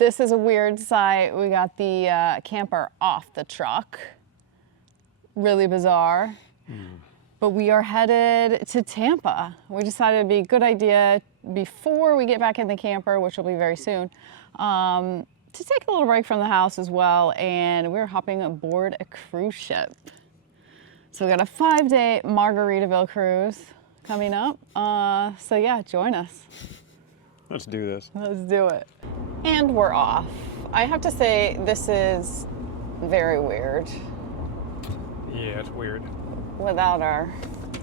This is a weird sight. We got the camper off the truck. Really bizarre. But we are headed to Tampa. We decided it'd be a good idea before we get back in the camper, which will be very soon, to take a little break from the house as well. And we're hopping aboard a cruise ship. So we got a 5-day Margaritaville cruise coming up. So yeah, join us. Let's do this. Let's do it. And we're off. I have to say, this is very weird. Yeah, it's weird. Without our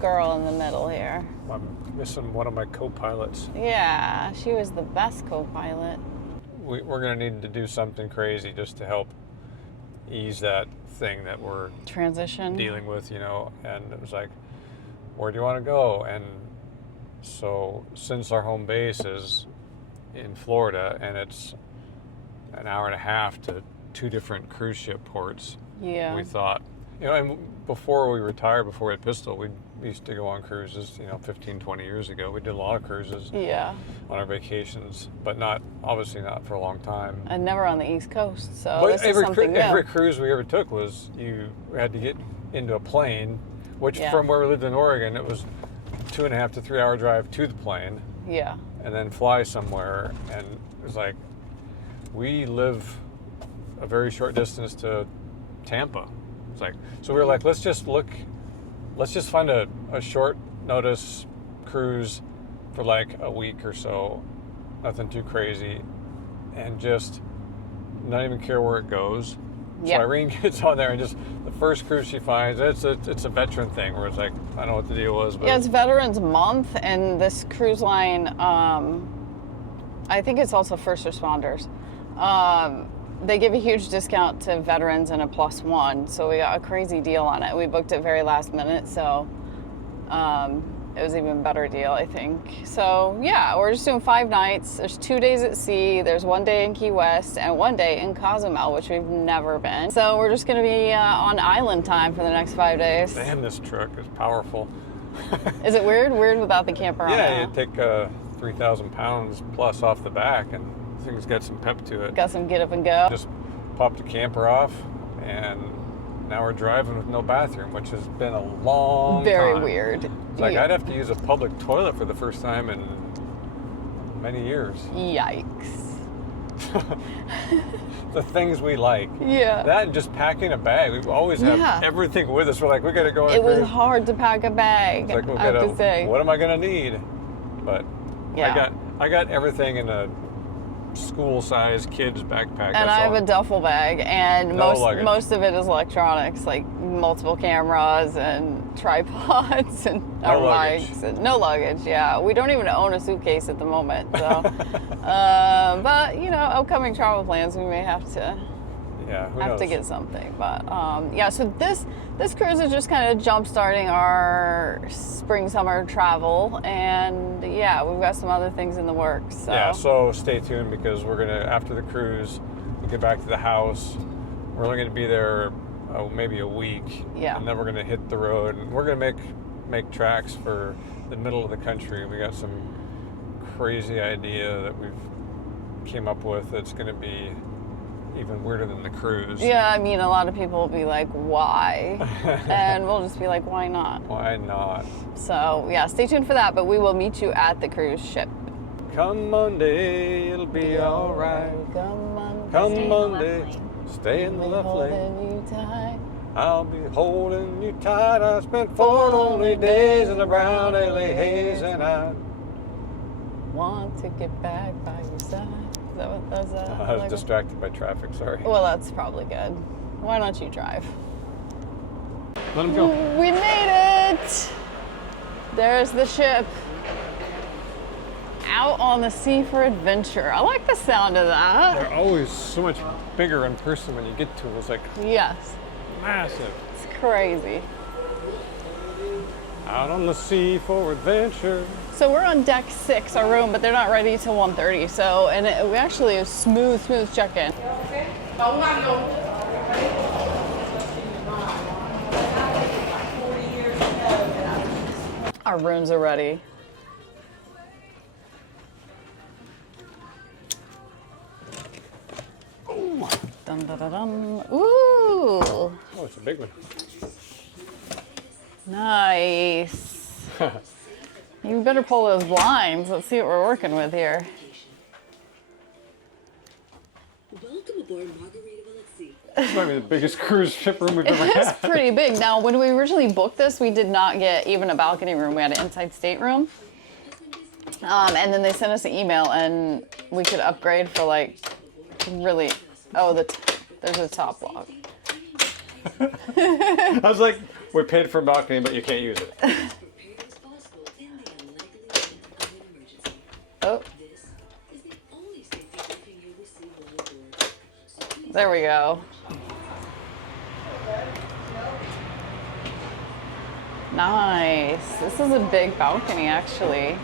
girl in the middle here. I'm missing one of my co-pilots. Yeah, she was the best co-pilot. We're going to need to do something crazy just to help ease that thing that we're dealing with, you know. And it was like, where do you want to go? And so since our home base is in Florida and it's an hour and a half to 2 different cruise ship ports, we thought, you know, and before we retired, before we had Pistol, we used to go on cruises, you know, 15, 20 years ago. We did a lot of cruises on our vacations, but obviously not for a long time. And never on the East Coast, so but this is something new. Every cruise we ever took was you had to get into a plane, which from where we lived in Oregon, it was 2.5 to 3 hour drive to the plane. Yeah. And then fly somewhere. And it was like, we live a very short distance to Tampa. It's like, so we were like, let's just find a short notice cruise for like a week or so. Nothing too crazy. And just not even care where it goes. So Irene gets on there and just the first cruise she finds, it's a veteran thing where it's like, I don't know what the deal was. But yeah, it's Veterans Month, and this cruise line, I think it's also first responders. They give a huge discount to veterans and a +1, so we got a crazy deal on it. We booked it very last minute, so it was an even better deal, I think. So yeah, we're just doing 5 nights. There's 2 days at sea. There's 1 day in Key West and 1 day in Cozumel, which we've never been. So we're just gonna be on island time for the next 5 days. Damn, this truck is powerful. Is it weird? Weird without the camper on? Yeah, you take 3,000 pounds plus off the back, and thing's got some pep to it. Got some get up and go. Just popped the camper off, and now we're driving with no bathroom, which has been a long time. Very weird. It's like I'd have to use a public toilet for the first time in many years. Yikes. The things we like. Yeah. That and just packing a bag. We always have everything with us. We're like, we got to go on a cruise. Was hard to pack a bag, it's like, I have to say. What am I going to need? But I got everything in a school-sized kids backpack. And I have a duffel bag, and most of it is electronics, like multiple cameras and tripods and our mics. And no luggage, yeah. We don't even own a suitcase at the moment, so. But, you know, upcoming travel plans, we may have to get something. But, so this cruise is just kind of jump-starting our spring-summer travel, and we've got some other things in the works. So. Yeah, so stay tuned, because we're going to, after the cruise, we get back to the house. We're only going to be there maybe a week, and then we're going to hit the road, and we're going to make tracks for the middle of the country. We got some crazy idea that we've came up with that's going to be even weirder than the cruise. Yeah, I mean, a lot of people will be like, why? And we'll just be like, why not? Why not? So, yeah, stay tuned for that, but we will meet you at the cruise ship. Come Monday, it'll be all right. Come Monday, stay in the left lane. I'll be holding you tight. I spent 4 lonely days in the brown LA haze, and I want to get back by your side. Is that what that's I was distracted by traffic, sorry. Well, that's probably good. Why don't you drive? Let him go. We made it! There's the ship. Out on the sea for adventure. I like the sound of that. They're always so much bigger in person when you get to them. It's like massive. It's crazy. Out on the sea for adventure. So we're on deck 6, our room, but they're not ready till 1:30. So, we actually a smooth check-in. Our rooms are ready. Dun, dun, dun, dun. Ooh, Oh, it's a big one. nice. You better pull those blinds. Let's see what we're working with here. Welcome aboard Margaritaville at Sea. It's probably the biggest cruise ship room we've ever had. It's pretty big. Now, when we originally booked this, we did not get even a balcony room. We had an inside stateroom. And then they sent us an email, and we could upgrade for like really. Oh, there's a top block. I was like, we paid for a balcony, but you can't use it. Oh. There we go. Nice. This is a big balcony, actually.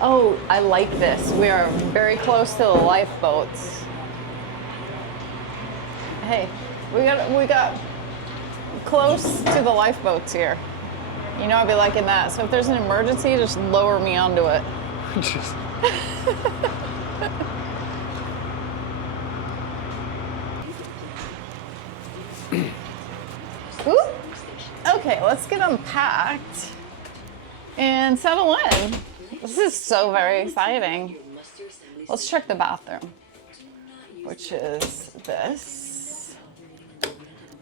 Oh, I like this. We are very close to the lifeboats. Hey, we got close to the lifeboats here. You know, I'd be liking that. So if there's an emergency, just lower me onto it. Ooh. Okay, let's get unpacked and settle in. This is so very exciting. Let's check the bathroom, which is this.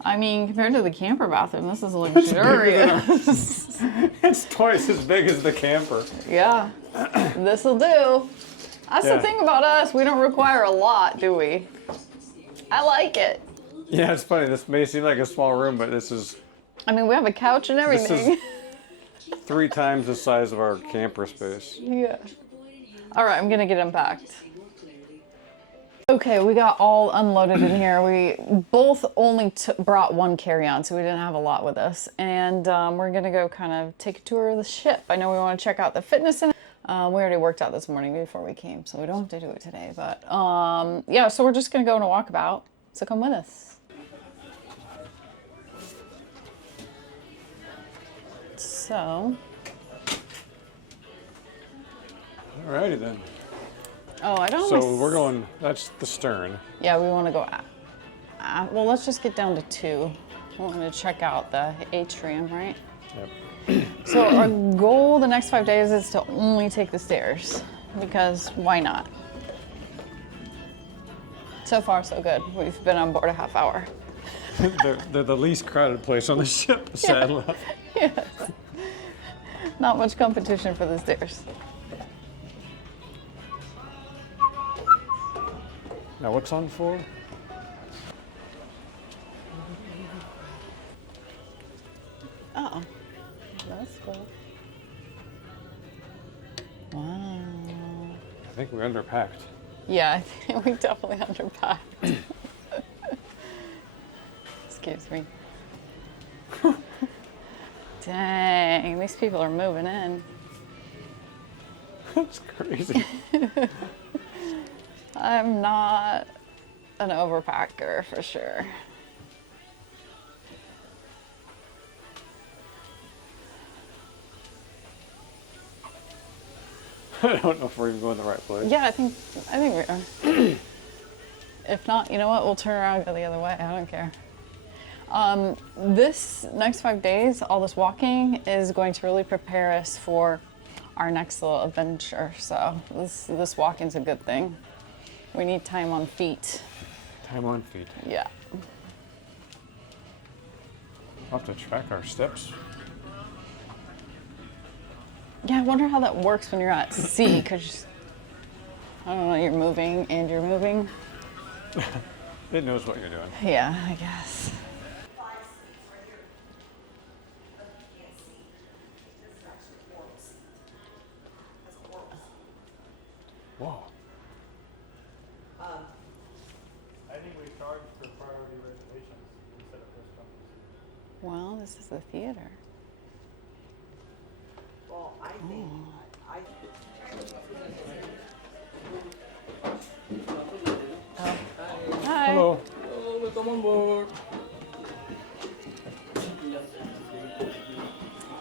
I mean, compared to the camper bathroom, this is luxurious. It's twice as big as the camper. Yeah, this'll do. That's the thing about us. We don't require a lot, do we? I like it. Yeah, it's funny. This may seem like a small room, but this is... I mean, we have a couch and everything. This is 3 times the size of our camper space. Yeah. All right, I'm gonna get unpacked. Okay, we got all unloaded in here. We both only brought one carry-on, so we didn't have a lot with us. And we're gonna go kind of take a tour of the ship. I know we want to check out the fitness center. We already worked out this morning before we came, so we don't have to do it today. But yeah, so we're just gonna go on a walkabout. So come with us. So. Alrighty then. Oh, I don't. So we're going. That's the stern. Yeah, we want to go. Well, let's just get down to 2. I want to check out the atrium, right? Yep. So our goal the next 5 days is to only take the stairs, because why not? So far, so good. We've been on board a half hour. They're the least crowded place on the ship, sadly. Yes. Not much competition for the stairs. Now what's on 4? Oh, that's cool. Wow. I think we're underpacked. Yeah, I think we definitely underpacked. Excuse me. Dang, these people are moving in. That's crazy. I'm not an overpacker for sure. I don't know if we're even going the right place. Yeah, I think we are. If not, you know what? We'll turn around and go the other way. I don't care. This next 5 days, all this walking is going to really prepare us for our next little adventure. So this walking's a good thing. We need time on feet. Time on feet. Yeah. We'll have to track our steps. Yeah, I wonder how that works when you're at sea, because I don't know, you're moving and you're moving. It knows what you're doing. Yeah, I guess. Whoa. I think we charge for priority reservations instead of first come. Well, this is the theater. Well, I think Oh. Hi. Hello. Welcome on board.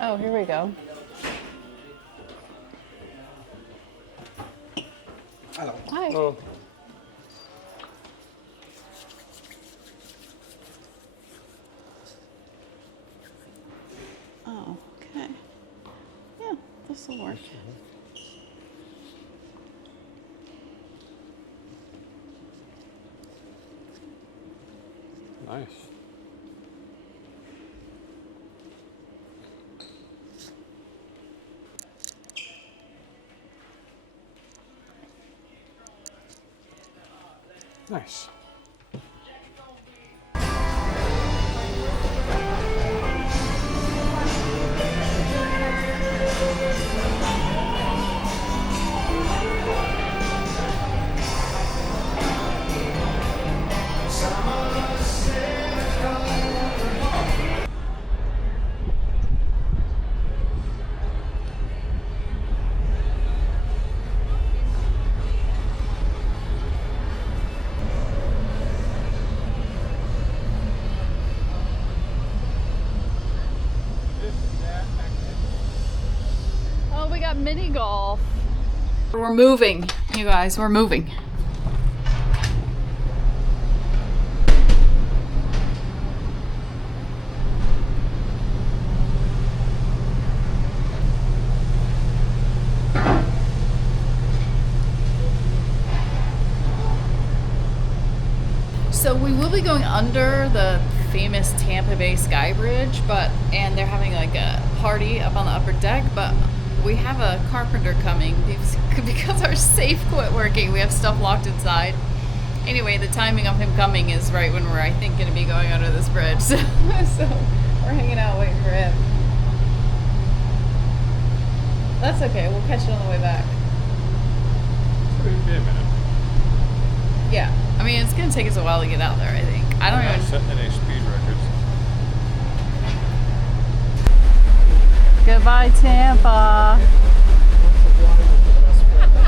Oh, here we go. Hello. Hi. Hello. This will work. Nice. Nice. Oh, we got mini golf. We're moving, you guys. We're moving. So we will be going under the famous Tampa Bay Sky Bridge, and they're having like a party up on the upper deck, but we have a carpenter coming because our safe quit working. We have stuff locked inside. Anyway, the timing of him coming is right when we're, I think, going to be going under this bridge. So we're hanging out waiting for him. That's okay. We'll catch it on the way back. Be a minute. Yeah. I mean, it's going to take us a while to get out there, I think. I don't even... setting any speed records. Goodbye, Tampa.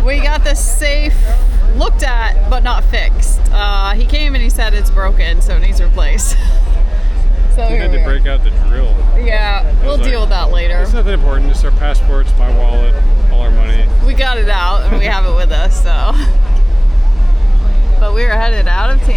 We got the safe looked at, but not fixed. He came and he said it's broken, so it needs replaced. So We had to break out the drill. Yeah, we'll deal with that later. It's nothing important. Just our passports, my wallet, all our money. We got it out and we have it with us, so. But we are headed out of Tampa.